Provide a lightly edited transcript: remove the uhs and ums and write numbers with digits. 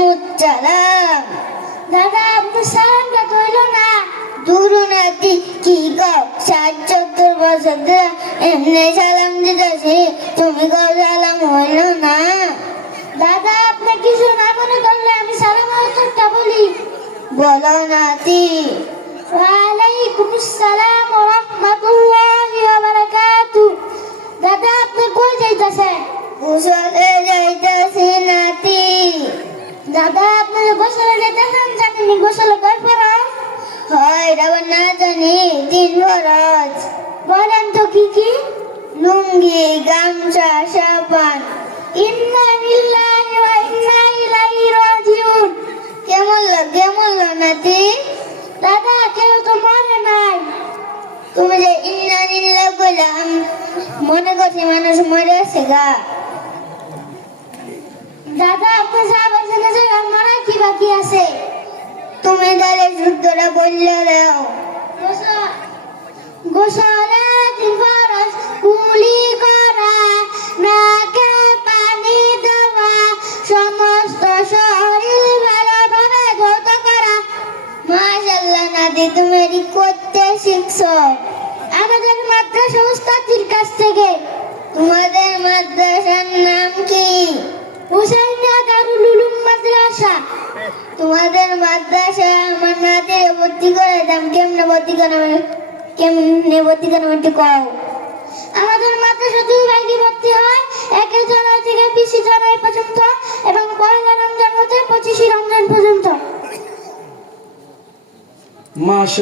আসসালাম। দাদা আপনার সালামটা কইল না। দুরুনাতি কি গো ৬০-৭০ বছর ধরে এমনি সালাম দিতেছি, তুমি গো সালাম হইল না। দাদা আপনি কিছু না মনে করলে আমি সালাম আলাইকুমটা বলি। বলো নাতি। ওয়ালাইকুম আসসালাম ওয়া রাহমাতুল্লাহি ওয়া বারাকাতুহু। দাদা আপনি কই যাইতাছেন? গোসলে যাইতাছি নাতি। দাদা আপনি গোসলে যাইতাছেন, জানেন গোসলে কয় ফরজ? হয় রাবার না জানি ৩ ফরজ। বলেন তো কি কি? লুঙ্গি, গামছা, সাবান। ইন্না লিল্লাহি ওয়া ইন্না ইলাইহি রাজিউন। কেমন নাতি? দাদা কেউ তো মরে নাই। তুমি যে ইন্না লিল্লাহ বললাম, মনে করছি মানুষ মরে আছে গা। দাদা আপনি সাহাবার জানাজা মরার কি বাকি আছে? তুমি তাহলে শুদ্ধরা বললে দাও। গোসলে ৩ ফরজ, কুলি করা, নাকে পানি দেওয়া, সমস্ত শরীর ভালোভাবে ধৌত করা। মাশাআল্লাহ নাতি, তুমি এটি করতে শিখছো। আমাদের মাদ্রাসা উস্তাদের কাছ থেকে। তোমাদের মাদ্রাসার নাম কি? হুসাইনিয়া দারুল উলুম মাদ্রাসা। তোমাদের মাদ্রাসায় আমার নাতির ভর্তি করে দাম। কেমনে ভর্তি করানো একটু কও। আমাদের মাদ্রাসা 2 ভাগে ভর্তি হয়, 1 জানুয়ারি থেকে 20 জানুয়ারি পর্যন্ত এবং 1 রমজান হতে 25 রমজান পর্যন্ত। মাশা